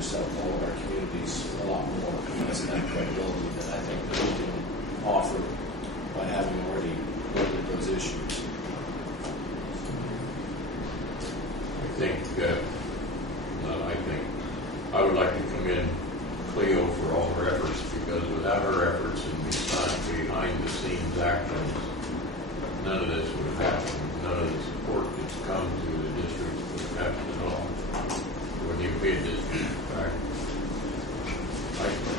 just help all of our communities a lot more, as that credibility that I think that we can offer by having already looked at those issues. I would like to commend Cleo for all her efforts, because without her efforts and behind the scenes actions, none of this would have happened. None of the support that's come to the district would have happened at all. It wouldn't even be a district. In fact,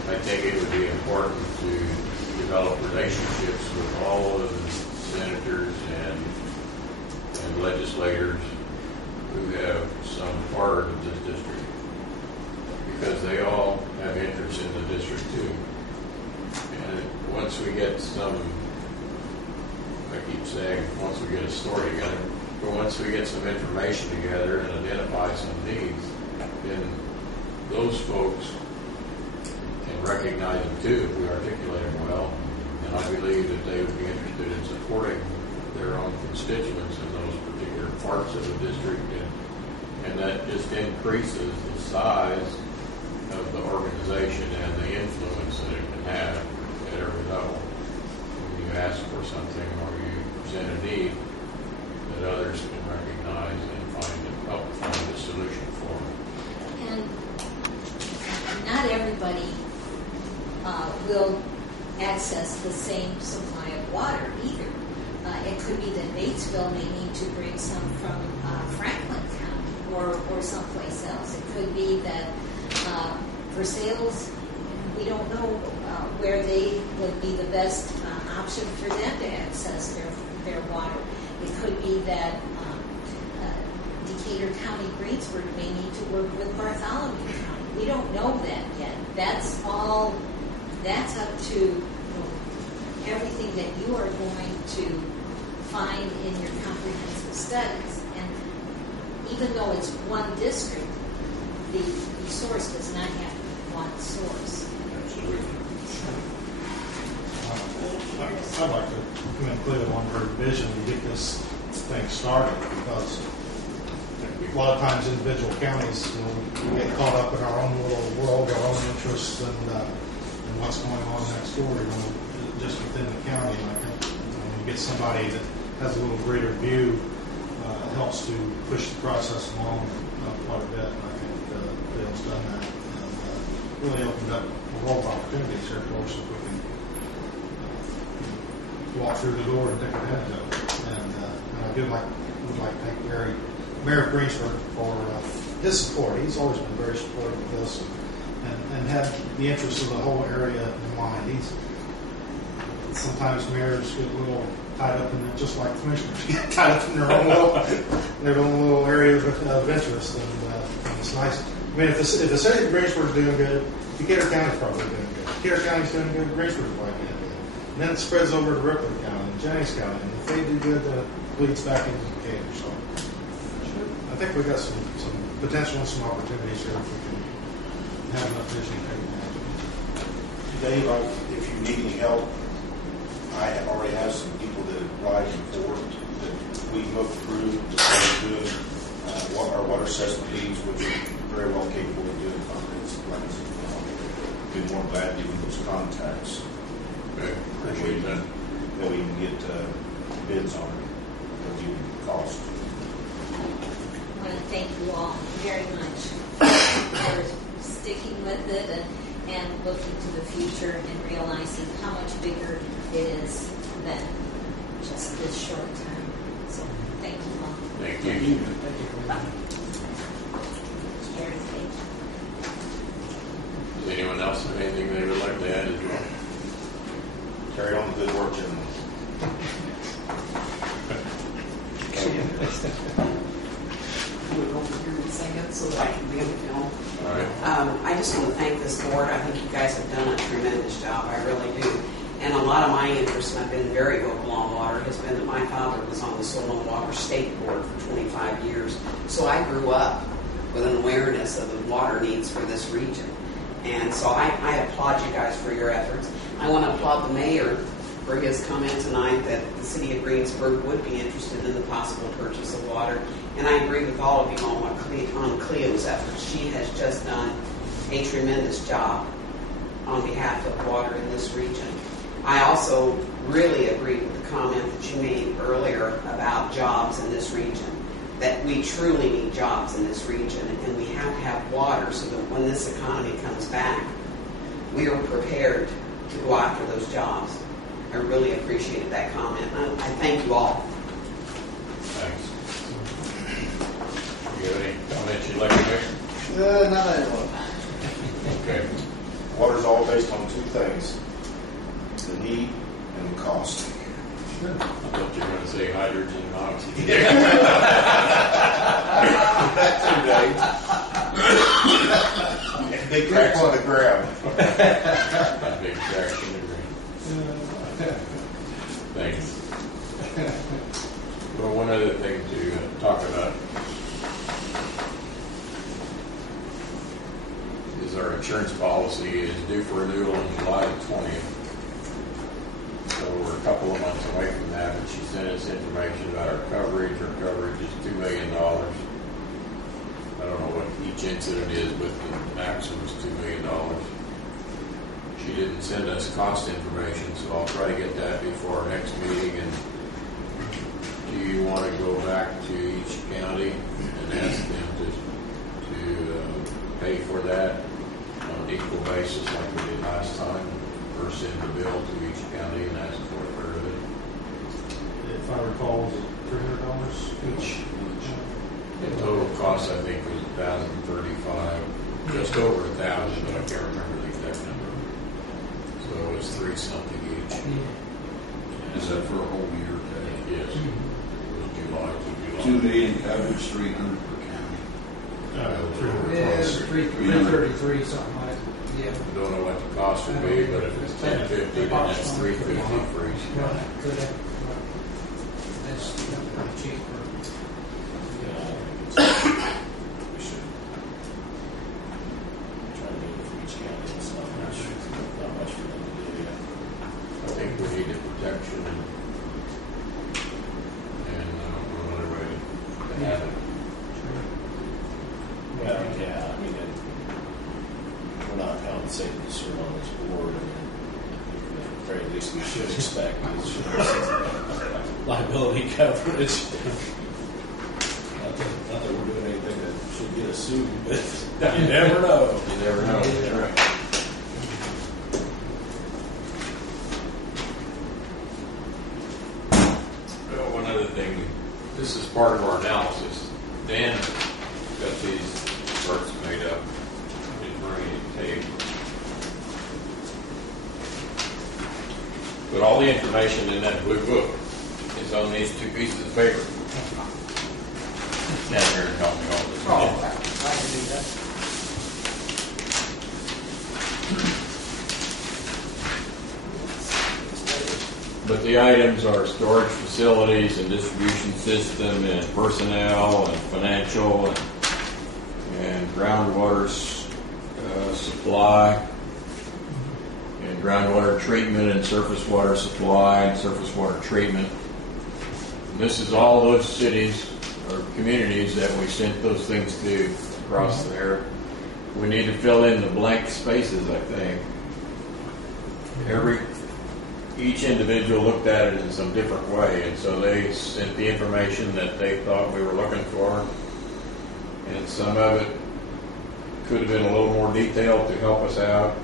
I think it would be important to develop relationships with all of the senators and legislators who have some part of this district, because they all have interest in the district too. And once we get some, I keep saying, once we get a story together, but once we get some information together and identify some needs, then those folks can recognize them too if we articulate them well. And I believe that they would be interested in supporting their own constituents in those particular parts of the district, and that just increases the size of the organization and the influence that it can have at every level. When you ask for something or you present a need, that others can recognize and help find a solution for them. And not everybody will access the same supply of water either. It could be that Batesville may need to bring some from Franklin County or someplace else. It could be that Versailles, we don't know where they would be the best option for them to access their water. It could be that Decatur County, Greensburg may need to work with Bartholomew County. We don't know that yet. That's up to everything that you are going to find in your comprehensive studies. And even though it's one district, the source does not have to be one source. Absolutely. I'd like to commend Cleo on her vision to get this thing started, because a lot of times individual counties, we get caught up in our own little world, our own interests, and what's going on next door, just within the county. And I think when you get somebody that has a little greater view, it helps to push the process along quite a bit. And I think Cleo's done that, and really opened up a world of opportunities here for us if we can walk through the door and take advantage of it. And I would like to thank Mayor Greensburg for his support. He's always been very supportive of this, and had the interests of the whole area in mind. Sometimes mayors get a little tied up in it, just like commissioners get tied up in their own little areas of interest, and it's nice. I mean, if the city of Greensburg is doing good, Decatur County is probably doing good. Decatur County is doing good, Greensburg is probably doing good. And then it spreads over to Ripley County and Jennings County, and if they do good, then it bleeds back into Decatur. So I think we've got some potential and some opportunities here if we can have enough vision to take advantage of it. Dave, if you need any help, I already have some people that write and forward that we look through to start doing what our water assessment needs, which are very well capable of doing comprehensive plans. Be more glad to give those contacts. Okay, appreciate that. That we can get bids on it, what you cost. I want to thank you all very much for sticking with it and looking to the future and realizing how much bigger it is than just this short time. So thank you all. Thank you. Very thank you. Does anyone else have anything they would like to add as well? Carry on the good work, gentlemen. Over here in a second so that I can be able to film. All right. I just want to thank this board. I think you guys have done a tremendous job. I really do. And a lot of my interest, and I've been very vocal on water, has been that my father was on the Soil and Water State Board for 25 years. So I grew up with an awareness of the water needs for this region. And so I applaud you guys for your efforts. I want to applaud the mayor for his comment tonight that the city of Greensburg would be interested in the possible purchase of water. And I agree with all of you on Cleo's efforts. She has just done a tremendous job on behalf of water in this region. I also really agree with the comment that you made earlier about jobs in this region, that we truly need jobs in this region, and we have to have water so that when this economy comes back, we are prepared to go after those jobs. I really appreciated that comment. I thank you all. Thanks. You have any comments you'd like to make? Not anymore. Okay. Water's all based on two things, the need and the cost. I thought you were going to say hydrogen and oxygen. That too, Dave. Big cracks on the ground. Big cracks in the ground. Thanks. Well, one other thing to talk about is our insurance policy is due for renewal on July 20th. So we're a couple of months away from that, and she sent us information about our coverage. Our coverage is $2 million. I don't know what each incident is, but the maximum is $2 million. She didn't send us cost information, so I'll try to get that before our next meeting. And do you want to go back to each county and ask them to pay for that on an equal basis like we did last time, or send the bill to each county and ask for a third of it? If I recall, was it $300 each? The total cost, I think, was $1,035, just over $1,000, but I can't remember the exact number. So it was $3 something each. Is that for a whole year? Yes. It was July to July. 2 million coverage, 300 per county. Yeah, it's 333, something like that. Yeah. I don't know what the cost would be, but if it's $10.50, then that's $3.50 for each Right, county. could have. That's pretty cheap. We should try to do it for each county. It's not much for them to do yet. I think we need the protection and another way to have it. Well, yeah, I mean, we're not compensated to serve on this board, and at the very least we should expect liability coverage. Not that we're doing anything that should get us sued, but you never know. You never know. You're right. Well, one other thing, this is part of our analysis. Dan got these charts made up. He's bringing tape. But all the information in that blue book is on these two pieces of paper. Stand here and help me hold this. I can do that. But the items are storage facilities and distribution system and personnel and financial and groundwater supply and groundwater treatment and surface water supply and surface water treatment. And this is all those cities or communities that we sent those things to across there. We need to fill in the blank spaces, I think. Each individual looked at it in some different way, and so they sent the information that they thought we were looking for, and some of it could have been a little more detailed to help us out.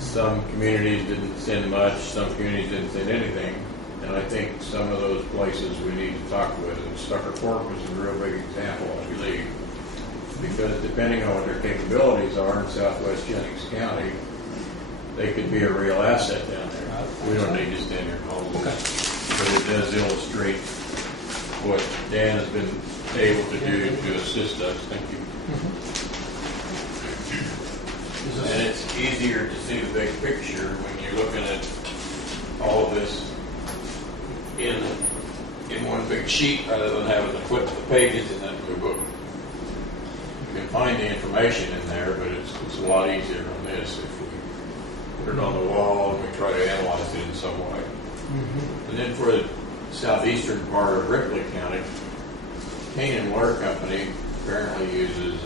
Some communities didn't send much, some communities didn't send anything, and I think some of those places we need to talk with, and Stucker Fork was a real big example, I believe, because depending on what their capabilities are in southwest Jennings County, they could be a real asset down there. We don't need to stand here and hold it. But it does illustrate what Dan has been able to do to assist us. Thank you. And it's easier to see the big picture when you're looking at all of this in one big sheet rather than having to flip the pages in that blue book. You can find the information in there, but it's a lot easier on this if we put it on the wall and we try to analyze it in some way. Mm-hmm. And then for the southeastern part of Ripley County, Canaan Water Company apparently uses